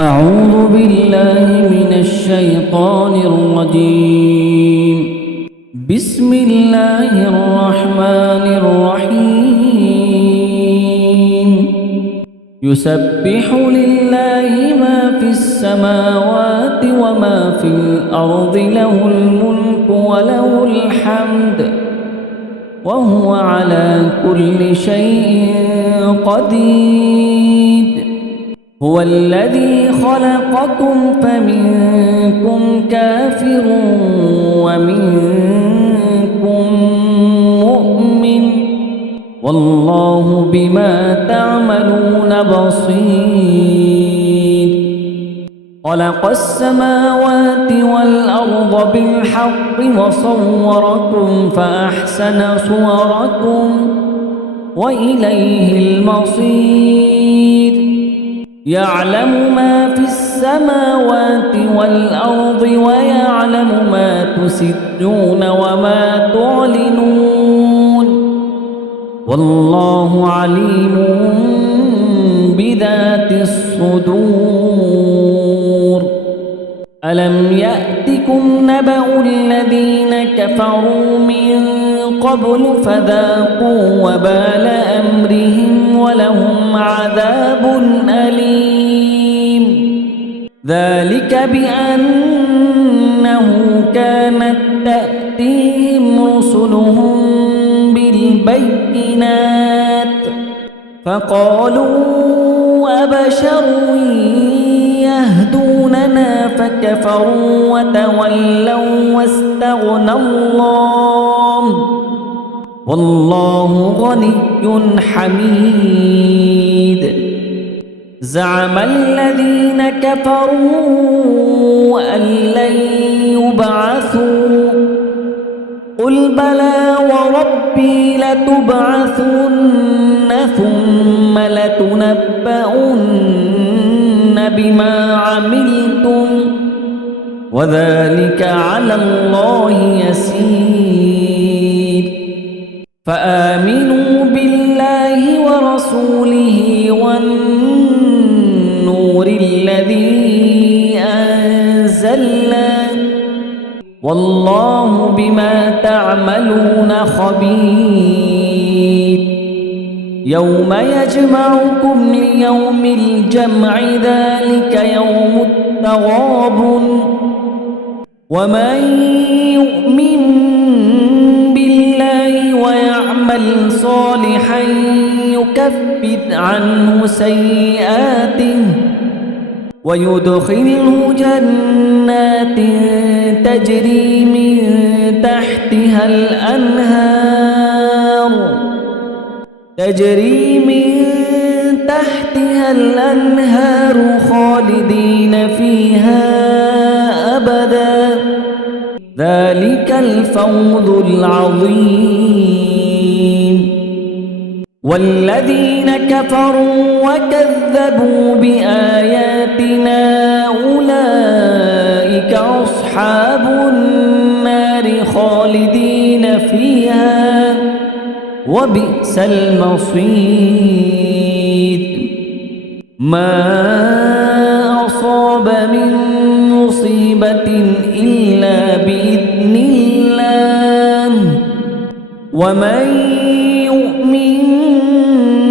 أعوذ بالله من الشيطان الرجيم. بسم الله الرحمن الرحيم. يسبح لله ما في السماوات وما في الأرض، له الملك وله الحمد وهو على كل شيء قدير. هو الذي خلقكم فمنكم كافر ومنكم مؤمن، والله بما تعملون بصير. خلق السماوات والأرض بالحق وصوركم فأحسن صوركم وإليه المصير. يعلم ما في السماوات والأرض ويعلم ما تسرون وما تعلنون، والله عليم بذات الصدور. ألم يأتكم نبأ الذين كفروا من قبل فذاقوا وبال أمرهم ولهم عذاب أليم. ذلك بأنه كانت تأتيهم رسلهم بالبينات فقالوا أبشر يهدوننا فكفروا وتولوا واستغنى الله، والله غني حميد. زعم الذين كفروا أن لن يبعثوا، قل بلى وربي لتبعثن ثم لتنبؤن بما عملتم وذلك على الله يسير. فآمنوا بالله ورسوله والنور الذي أنزلنا، والله بما تعملون خبير. يوم يجمعكم ليوم الجمع ذلك يوم التغابن، ومن يؤمن بالله ويعمل صالحا يكفر عنه سيئاته ويدخله جنات تجري من تحتها الأنهار خالدين فيها أبدا، ذلك الفوز العظيم. والذين كفروا وكذبوا بآياتنا أولئك أصحاب النار خالدين فيها وبئس المصير. ما أصاب من مصيبة إلا بإذن الله، ومن يؤمن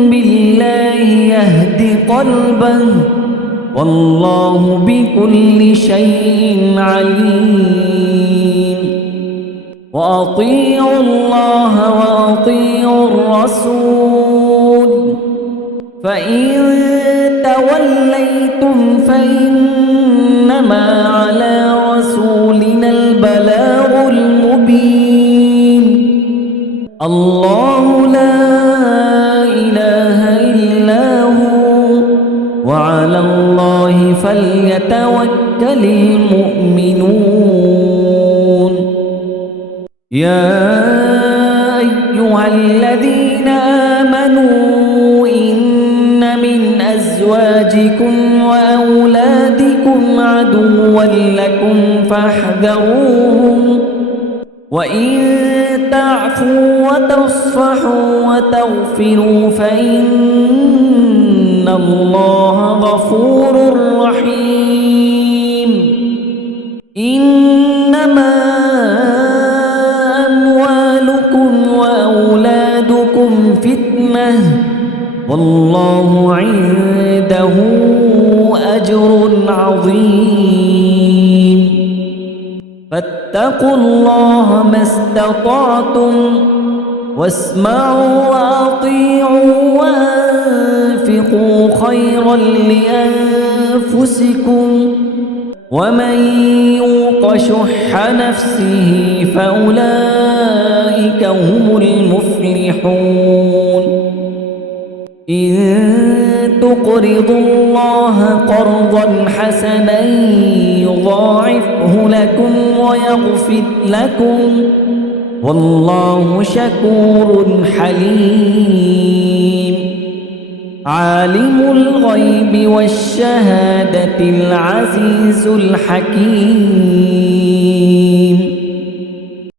بالله يهد قلبه، والله بكل شيء عليم. وأطيعوا الله وأطيعوا الرسول، فإن توليتم فإنما على رسولنا البلاغ المبين. الله لا إله إلا هو، وعلى الله فليتوكل المؤمنون. يا أيها الذين آمنوا إن من أزواجكم وأولادكم عدوا لكم فاحذروهم، وإن تعفوا وتصفحوا وتغفروا فإن إن الله غفور رحيم. إنما أموالكم وأولادكم فتنة والله عنده أجر عظيم. فاتقوا الله ما استطعتم واسمعوا وأطيعوا وأنفقوا خيرا لأنفسكم ومن يوق شح نفسه فأولئك هم المفلحون. إن تقرضوا الله قرضا حسنا يضاعفه لكم ويغفر لكم والله شكور حليم. عالم الغيب والشهادة العزيز الحكيم.